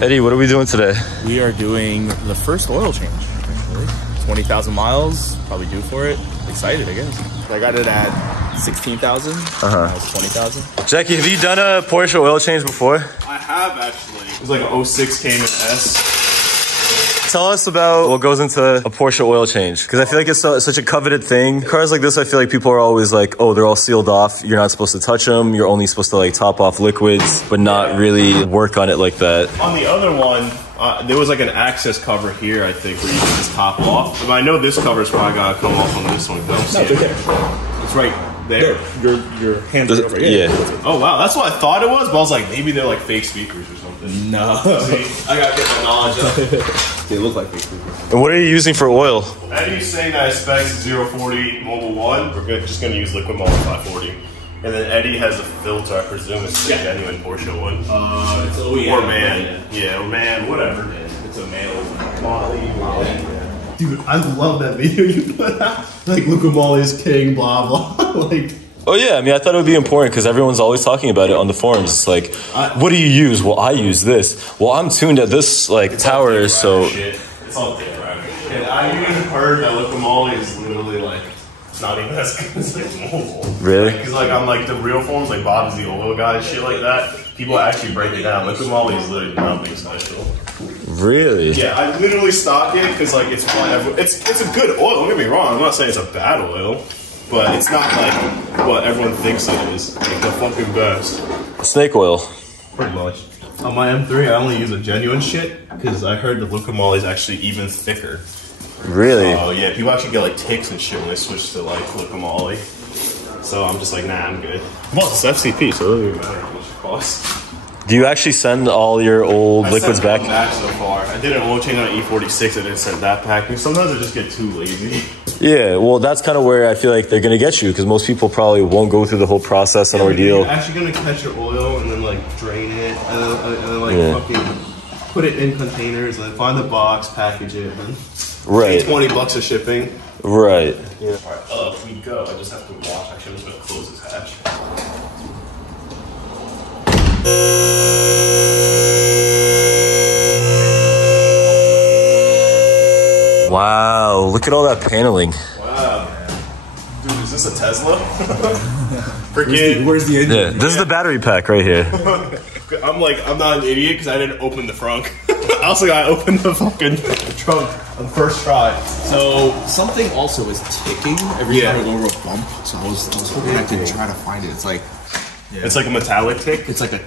Eddie, what are we doing today? We are doing the first oil change, actually. 20,000 miles, probably due for it. Excited, I guess. I got it at 16,000. Now it's 20,000. Jackie, have you done a Porsche oil change before? I have actually. It was like an 06 Cayman S. Tell us about what goes into a Porsche oil change, because I feel like it's such a coveted thing. Cars like this, I feel like people are always like, oh, they're all sealed off. You're not supposed to touch them. You're only supposed to like top off liquids, but not really work on it like that. On the other one, there was like an access cover here, I think, where you can just top off. But I know this cover's probably gotta come off on this one. Don't see it. It's right there. Your hands are over here. Yeah. Oh wow, that's what I thought it was, but I was like, maybe they're like fake speakers or something. No. See, I gotta get my knowledge up. They look like fake speakers. And what are you using for oil? Eddie's saying that his specs is 040 Mobile 1. We're just gonna use liquid mold 540. And then Eddie has a filter, I presume it's the genuine Porsche one. It's OEM. Or man. Yeah, or man, whatever. It's a male Molly. Dude, I love that video you put out. Like, look at Molly's king, blah, blah. Like, Oh yeah, I mean, I thought it would be important because everyone's always talking about it on the forums. It's like, what do you use? Well, I use this. Well, I'm tuned at this like tower, so. shit. It's all dick rabbit shit. And I even heard that look at Molly is literally like, it's not even as good as like mobile. Really? Because like on like the real forums, like Bob's the oil guy and shit like that, people actually break it down. Liquid Molly is literally nothing special. Really? Yeah, I literally stock it because like it's a good oil. Don't get me wrong. I'm not saying it's a bad oil, but it's not like what everyone thinks it is. Like the fucking best. Snake oil. Pretty much. On my M3, I only use a genuine shit because I heard the Liquid Molly is actually even thicker. Really? Oh yeah, people actually get like ticks and shit when they switch to like Liquid Molly. So I'm just like, nah, I'm good. Well, it's FCP, so it doesn't even matter how much it costs. Do you actually send all your old liquids back? Back so far. I did an oil change on an E46. I didn't send that back. I mean, sometimes I just get too lazy. Yeah, well, that's kind of where I feel like they're gonna get you because most people probably won't go through the whole process and ordeal. You're actually gonna catch your oil and then like drain it and then like fucking put it in containers and then find the box, package it, and Right. pay $20 of shipping. Right. Yeah. All right, up we go. I just have to wash. Actually, I'm just gonna close this hatch. Wow, look at all that paneling. Wow. Dude, is this a Tesla? Freaking. Where's the engine? Yeah, this is the battery pack right here. I'm not an idiot because I didn't open the trunk. I also gotta open the fucking trunk on the first try. So something also is ticking every time I go over a bump. So I was hoping I could try to find it. It's like It's like a metallic tick. it's like a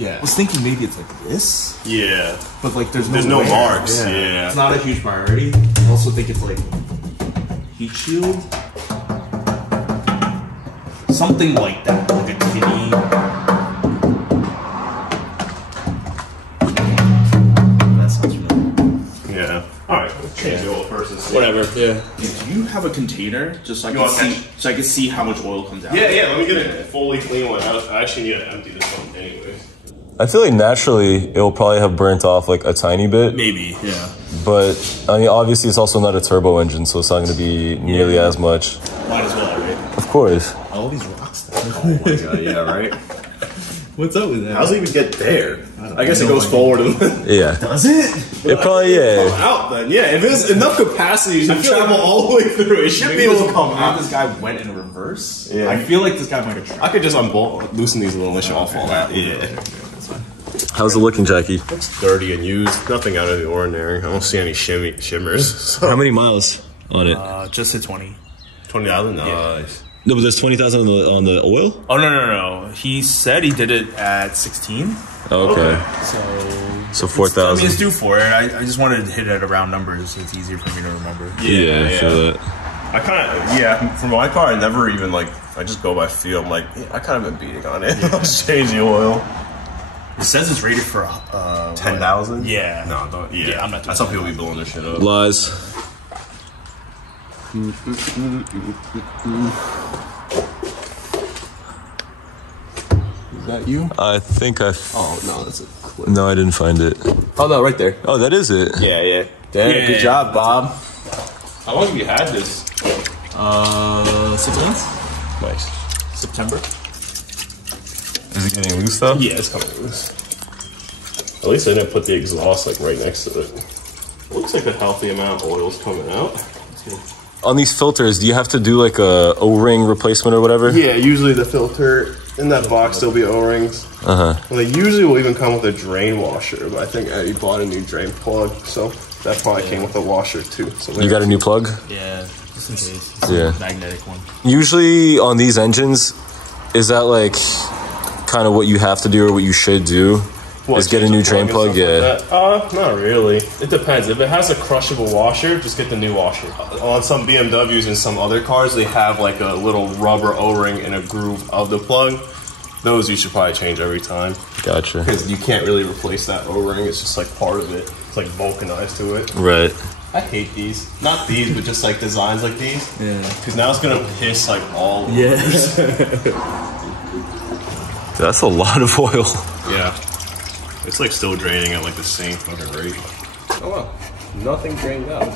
I was thinking maybe it's like this, Yeah. but like there's no wear. marks. Yeah. It's not a huge priority. I also think it's like heat shield, something like that, like a tinny. That sounds familiar. Yeah. All right. We'll change the oil first. And see. Whatever. Yeah. Do you have a container just so I can see how much oil comes out? Yeah. Let me get a fully clean one. I actually need to empty this one anyway. I feel like naturally it will probably have burnt off like a tiny bit. Maybe. Yeah. But I mean, obviously it's also not a turbo engine, so it's not going to be nearly as much. Might as well, right? Of course. All these rocks. Oh my god. Yeah. Right. What's up with that? How's it even get there? I guess it goes forward. Yeah. Does it? It probably, yeah. Out then. Yeah. If there's enough capacity to travel all the way through, it should be able to come out. This guy went in reverse. Yeah. I feel like this guy might have tried. I could just loosen these a little and should all fall out. Yeah. How's it looking, Jackie? It's dirty and used. Nothing out of the ordinary. I don't see any shimmers. So. How many miles on it? Just hit 20. 20,000? Nice. No, but there's 20,000 on the oil? Oh, no. He said he did it at 16. Oh, okay. So 4,000. I mean, it's due for it. I just wanted to hit it at around numbers so it's easier for me to remember. Yeah, I feel that. I kind of, for my car, I never even, like, I just go by feel. I'm like, I kind of been beating on it. I'll just change the oil. It says it's rated for 10,000? Yeah. No, don't. Yeah, I'm not doing I saw people be blowing their shit up. Lies. Is that you? I think Oh, no, that's a clip. No, I didn't find it. Oh, no, right there. Oh, that is it. Yeah. Damn, good job, Bob. How long have you had this? 6 months? Nice. September. Is it getting loose though? Yeah, it's coming loose. At least I didn't put the exhaust like right next to it. Looks like a healthy amount of oil's coming out. That's good. On these filters, do you have to do like a O-ring replacement or whatever? Yeah, usually the filter in that box there'll be O-rings. And they usually will even come with a drain washer, but I think Eddie bought a new drain plug, so that probably came with a washer too. So You got a new plug? Yeah, just in case. It's Yeah. a magnetic one. Usually on these engines, is that like kind of what you have to do or what you should do? What, is get a new drain plug? Yeah. Like not really. It depends. If it has a crushable washer, just get the new washer. On some BMWs and some other cars, they have like a little rubber O-ring in a groove of the plug. Those you should probably change every time. Gotcha. Because you can't really replace that O-ring. It's just like part of it. It's like vulcanized to it. Right. I hate these. Not these, but just like designs like these. Yeah. Because now it's gonna piss like all over. Yeah. That's a lot of oil. Yeah. It's like still draining at like the same fucking rate. Oh wow. Nothing drained out.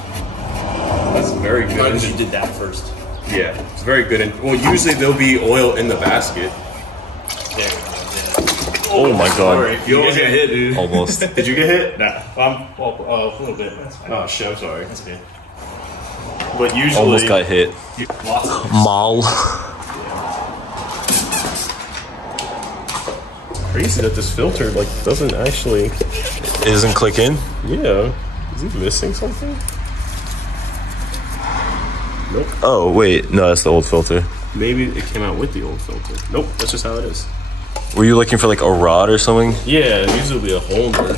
That's very good. Because you did that first. Yeah, it's very good. And well, usually there'll be oil in the basket. There. Yeah. Oh my god. Sorry. You almost got hit, dude. Almost. Did you get hit? Nah. A little bit. That's fine. Oh shit, I'm sorry. That's good. But usually Almost got hit. Lots of Mal. crazy that this filter like doesn't actually. It doesn't click in? Yeah. Is he missing something? Nope. Oh, wait. No, that's the old filter. Maybe it came out with the old filter. Nope, that's just how it is. Were you looking for like a rod or something? Yeah, usually a hole in there.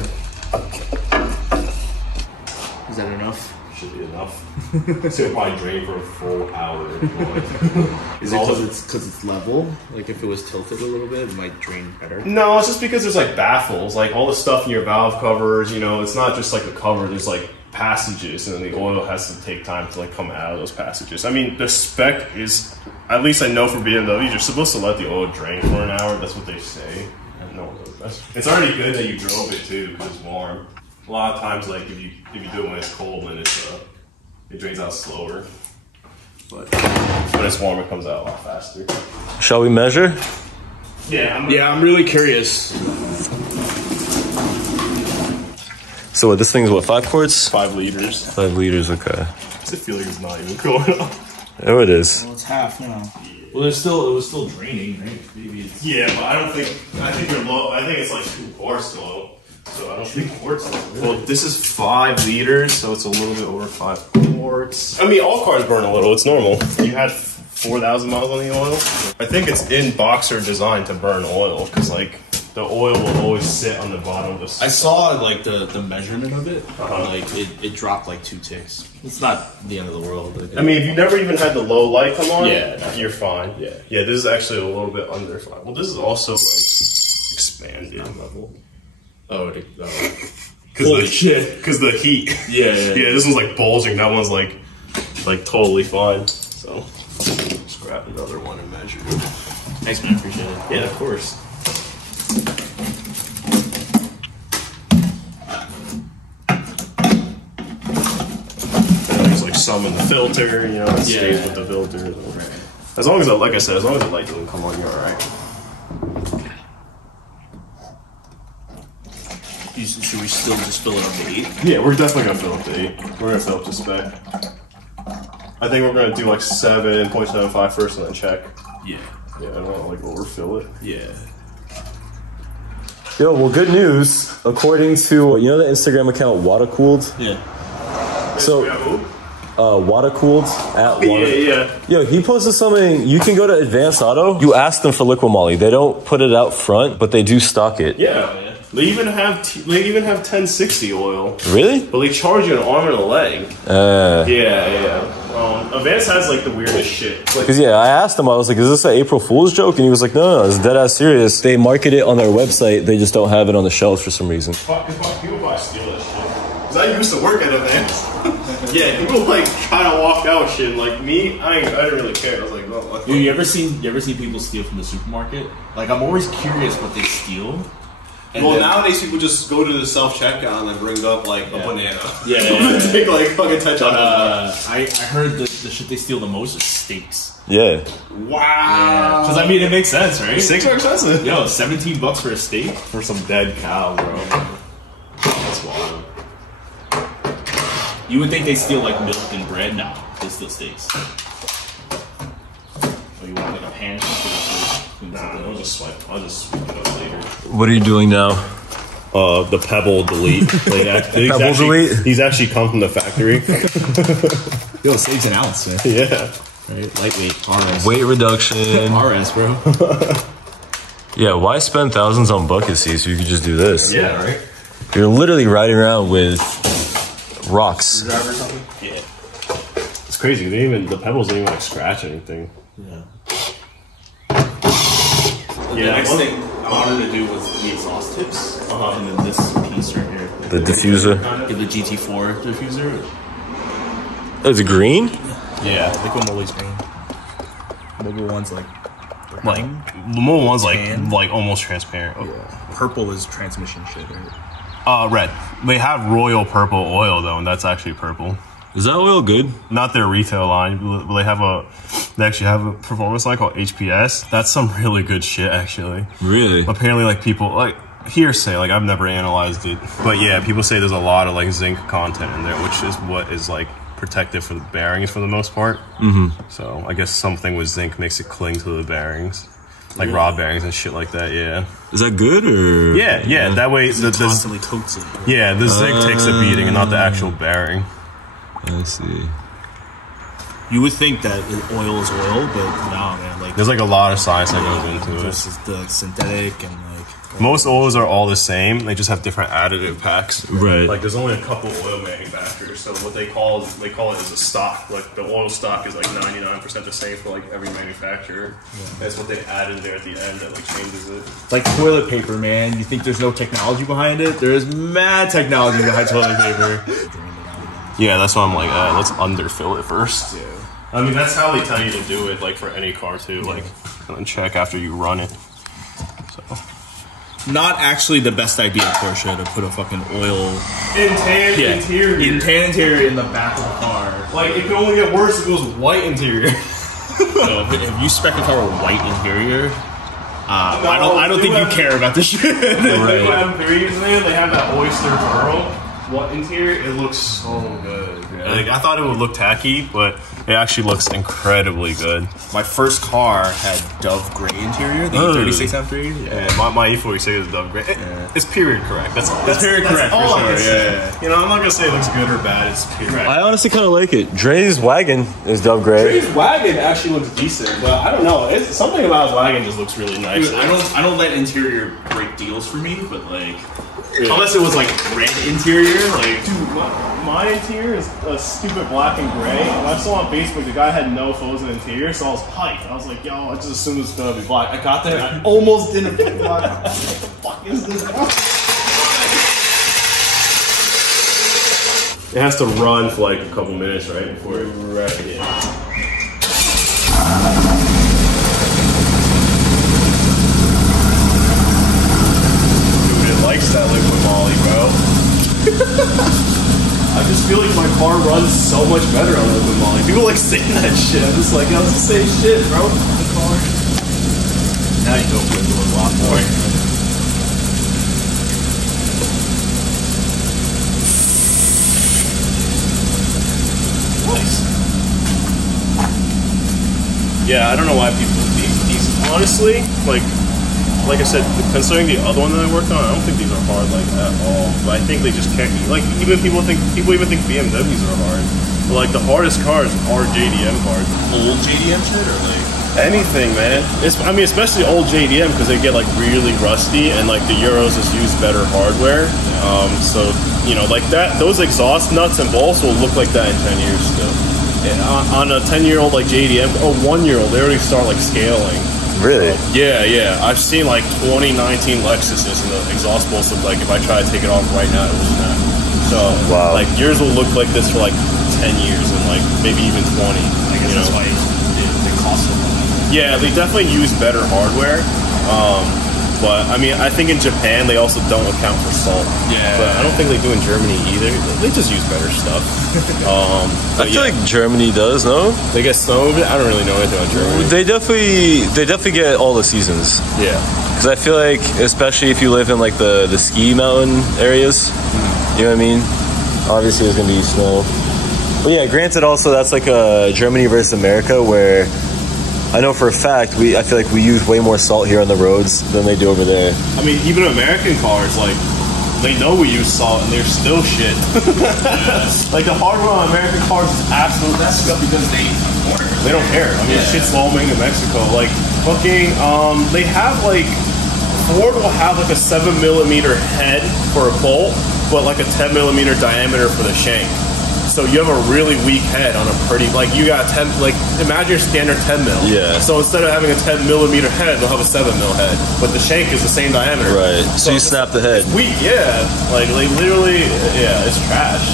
Is that enough? Should be enough. So it'll probably drain for a full hour. Is it because it's level? Like if it was tilted a little bit, it might drain better. No, it's just because there's like baffles, like all the stuff in your valve covers. You know, it's not just like a cover. There's like passages, and then the oil has to take time to like come out of those passages. I mean, the spec is, at least I know for BMW, you're supposed to let the oil drain for an hour. That's what they say. And no, it's already good that you drove it too because it's warm. A lot of times, like if you do it when it's cold, then it drains out slower. But when it's warm, it comes out a lot faster. Shall we measure? Yeah, I'm really curious. So what, this thing's what, 5 quarts? 5 liters. 5 liters, okay. Does it feel like it's not even going up? Oh, it is. Well, it's half, you know. Well, it was still draining, right? Maybe it's... Yeah, but I think you're low. I think it's like 2 quarts low. So I don't think quarts. Well, this is 5 liters, so it's a little bit over 5 quarts. I mean, all cars burn a little. It's normal. You had 4,000 miles on the oil. I think it's in Boxer design to burn oil because like the oil will always sit on the bottom of the. I saw like the measurement of it. Like it dropped like 2 ticks. It's not the end of the world. I mean, if you never even had the low light come on, yeah, you're fine. Yeah, this is actually a little bit under 5. Well, this is also like expanded level. Oh, holy shit! Because the heat. Yeah. This one's like bulging. That one's like totally fine. So just grab another one and measure. Thanks, man. Appreciate it. Yeah, of course. And there's like some in the filter. You know, it stays with the filter. Right. As long as, like I said, as long as the light doesn't come on, you're all right. Should we still just fill it up to 8? Yeah, we're definitely gonna fill up to 8. We're gonna fill up to spec. I think we're gonna do like 7.75 first and then check. Yeah. Yeah, I don't want to like overfill it. Yeah. Yo, well, good news. According to, you know the Instagram account Watercooled? Yeah. So, Watercooled at Water. Yeah. Yo, he posted something. You can go to Advanced Auto. You ask them for liquid moly. They don't put it out front, but they do stock it. Yeah. They even have 1060 oil. Really? But they charge you an arm and a leg. Yeah. Advance has like the weirdest shit. Because I asked him, I was like, is this an April Fool's joke? And he was like, no, it's dead ass serious. They market it on their website, they just don't have it on the shelves for some reason. Fuck, people probably steal that shit. Because I used to work at Advance. Yeah, people like try to walk out shit. Like me, I didn't really care. I was like, oh, what? Dude, you ever seen people steal from the supermarket? Like, I'm always curious what they steal. And well, nowadays people just go to the self-checkout and then bring up like a banana. Yeah. Take like fucking touch on I heard the shit they steal the most is steaks. Yeah. Wow. Because I mean, it makes sense, right? Steaks are expensive. Yo, $17 for a steak? For some dead cow, bro. wild. You would think they steal like milk and bread now. They steal steaks. Or you want like a pan? Nah, I'll just swipe it up later. What are you doing now? The pebble delete. Pebble delete? He's actually come from the factory. Yo, it saves an ounce, man. Yeah. Right? Lightweight. RS. Weight reduction. RS, bro. Yeah, why spend thousands on bucket seats if you could just do this? Yeah, right? You're literally riding around with rocks. Driver or something? Yeah. It's crazy. The pebbles didn't even like scratch anything. Yeah. Yeah. The next thing I wanted to do was the exhaust tips. And then this piece right here. The diffuser. Get the GT4 diffuser. Oh, it's green? Yeah, I think Mobile's green. Mobile one's like brown. The mobile one's Tan. like almost transparent. Yeah. Purple is transmission shit, right? Red. They have royal purple oil though, and that's actually purple. Is that oil good? Not their retail line, but they actually have a performance line called HPS. That's some really good shit, actually. Really? Apparently, like people like hearsay, like I've never analyzed it, but yeah, people say there's a lot of like zinc content in there, which is what is like protective for the bearings for the most part. So I guess something with zinc makes it cling to the bearings, like rod bearings and shit like that. Yeah. Is that good or? Yeah. That way, It constantly coats it. yeah, the zinc takes the beating and not the actual bearing. I see. You would think that oil is oil, but no, man. Like There's like a lot of science that goes into it. this is the synthetic and like Most oils are all the same. They just have different additive packs. Right. Like there's only a couple oil manufacturers, so what they call it is a stock. Like the oil stock is like 99% the same for like every manufacturer. That's what they add in there at the end that like changes it. It's like toilet paper, man. You think there's no technology behind it? There is mad technology behind toilet paper. Yeah, that's why I'm like, let's underfill it first. Yeah. I mean, that's how they tell you to do it, like for any car too. Like, and then check after you run it. So. Not actually the best idea, Porsche, to put a fucking oil Interior. tan interior in the back of the car. Like, it can only get worse if it goes white interior. So if you spec a car with white interior, I don't think you care about this shit. Right. M3s, man, they have that oyster pearl. What interior? It looks so good. Yeah. Like, I thought it would look tacky, but it actually looks incredibly good. My first car had Dove gray interior, the E36 M3. Yeah, my E46 is Dove gray. It's period correct. That's period correct, all for I can sure, say. yeah. You know, I'm not gonna say it looks good or bad. It's period. I honestly kind of like it. Dre's wagon is Dove gray. His wagon actually looks decent, but I don't know. It's something about his wagon just looks really nice. Dude, I don't let interior break deals for me, but like unless it was like red interior, like Dude, my interior is a stupid black and gray. And I saw on Facebook the guy had no photos of the interior, so I was hyped. I was like, yo, I just assumed it's gonna be black. I got there, I almost didn't pick black. I was like, what the fuck is this? It has to run for like a couple minutes, right? Before it likes that liquid molly, bro. I just feel like my car runs so much better on liquid molly. People like saying that shit. I'm just like, it's the same shit, bro. now you go with a lot more. Nice. Yeah, I don't know why people these honestly, like I said, considering the other one that I worked on, I don't think these are hard like at all. But I think they just can't. Like even people even think BMWs are hard. But like the hardest cars are JDM cars. Old JDM shit or like Anything, man. I mean, especially old JDM because they get like really rusty, and like the Euros just use better hardware. So you know, like that, those exhaust nuts and bolts will look like that in 10 years still. On a 10-year-old like JDM or 1-year-old, they already start like scaling. Really? Yeah. I've seen like 2019 Lexuses and the exhaust bolts look like if I try to take it off right now, it will snap. So wow. Like yours will look like this for like 10 years and like maybe even 20. I guess that's why they cost so much. Yeah, they definitely use better hardware. But I mean, I think in Japan they also don't account for salt. Yeah. But I don't think they do in Germany either. They just use better stuff. I feel like Germany does, no? They get some of it. I don't really know anything about Germany. They definitely get all the seasons. Yeah. Because I feel like, especially if you live in like the ski mountain areas, You know what I mean? Obviously, there's gonna be snow. But yeah, granted, also that's like a Germany versus America, where I know for a fact I feel like we use way more salt here on the roads than they do over there. I mean, even American cars, like, they know we use salt and they're still shit. Like the hardware on American cars is absolute. That's because They don't care. I mean, shit's all made in Mexico. Like fucking, they have like Ford will have like a 7mm head for a bolt, but like a 10mm diameter for the shank. So you have a really weak head on a pretty, like you got 10, like imagine your standard 10 mil. Yeah. So instead of having a 10mm head, they'll have a 7mm head, but the shank is the same diameter. Right. So you snap the head. It's weak, yeah. Like literally, yeah, it's trash.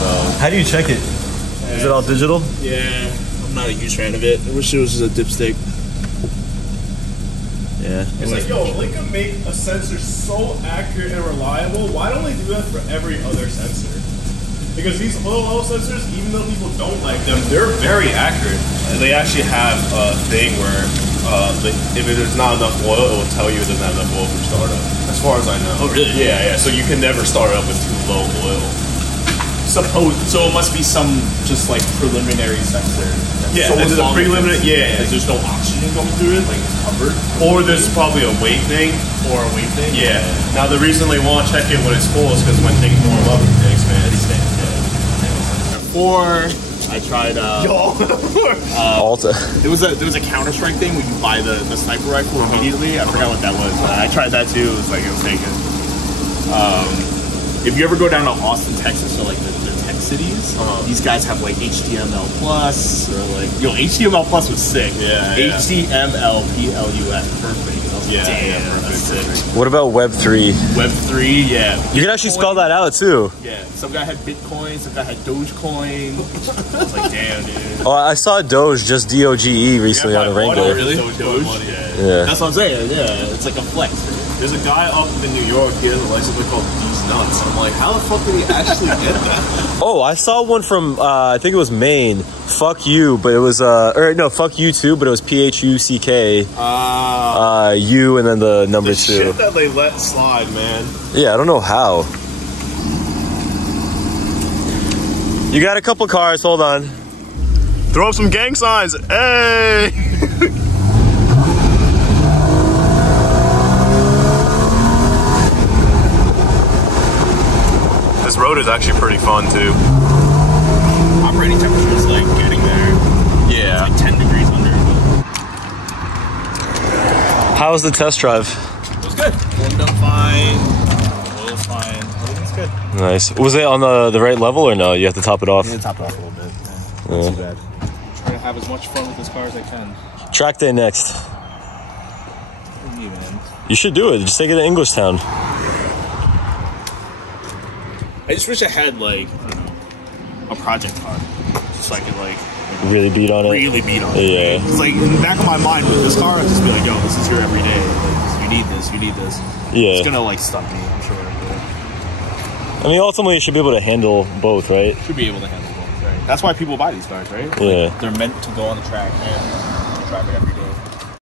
So How do you check it? Is it all digital? Yeah, I'm not a huge fan of it. I wish it was just a dipstick. Yeah. it's like, yo, they can make a sensor so accurate and reliable. Why don't they do that for every other sensor? Because these oil sensors, even though people don't like them, they're very accurate. And they actually have a thing where if there's not enough oil, it will tell you there's not enough oil for startup. As far as I know. Oh, really? Yeah, yeah. So you can never start up with too low oil. So it must be some just like preliminary sensor. Yeah, this is a preliminary. Yeah, Like there's no oxygen going through it, like it's covered. or there's probably a weight thing. Or a weight thing. Yeah. Now the reason they want to check it when it's full is because when things warm up, it expands. Or I tried. Alta. There was a Counter-Strike thing where you buy the sniper rifle immediately. I forgot what that was. I tried that too. It was like it was taken. If you ever go down to Austin, Texas, or like the tech cities, these guys have like HTML plus or like HTML plus was sick. Yeah. HTML PLUS, perfect. I was like, Yeah, damn, yeah, that's sick. What about Web 3? Web 3, yeah. You can actually spell that out too. Yeah, some guy had Bitcoin, some guy had Dogecoin. I was like, damn, dude. Oh, I saw Doge, just DOGE recently on a Wrangler. Really? Doge? Yeah. That's what I'm saying. Yeah, it's like a flex. There's a guy up in New York, he has a license plate called These Nuts. I'm like, how the fuck did he actually get that? Oh, I saw one from I think it was Maine. Fuck you, but it was or no, fuck you too, but it was PHUCK. U and then the number 2. Shit that they let slide, man. Yeah, I don't know how. You got a couple cars, hold on. Throw up some gang signs. Hey! This road is actually pretty fun too. Operating temperature is like getting there. Yeah. It's like 10 degrees under. How was the test drive? It was good. Warmed up fine. Oil's fine. Everything's good. Nice. Was it on the right level or no? You have to top it off. I'm gonna top it off a little bit. Yeah. Not too bad. Trying to have as much fun with this car as I can. Track day next. What do you mean, man? You should do it. Just take it to Englishtown. I just wish I had like, I don't know, a project car. Just so I could like Really beat on it. really beat on it. Yeah. It's like in the back of my mind with this car, I'd just be like, yo, this is your everyday. Like, you need this, you need this. Yeah. It's gonna like stunt me, I'm sure. I mean, ultimately, you should be able to handle both, right? Should be able to handle both, right? That's why people buy these cars, right? Yeah. Like, they're meant to go on the track and drive it every day.